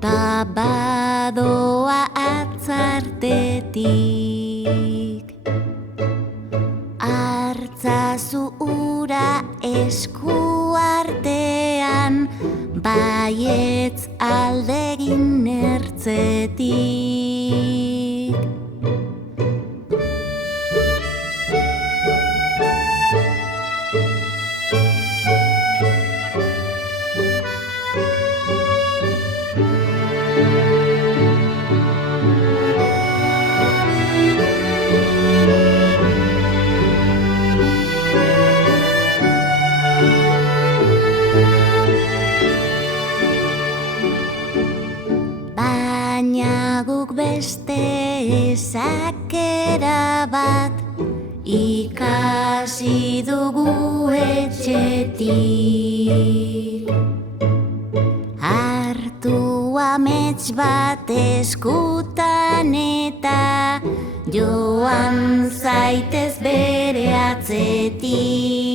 Ta badoa atzartetik. Artzazu ura eskuartean, baietz aldegin ertzetik. Baina guk beste esakera bat ikasi dugu etxetik. Hartu amets bat eskutan eta joan zaitez bere atzetik.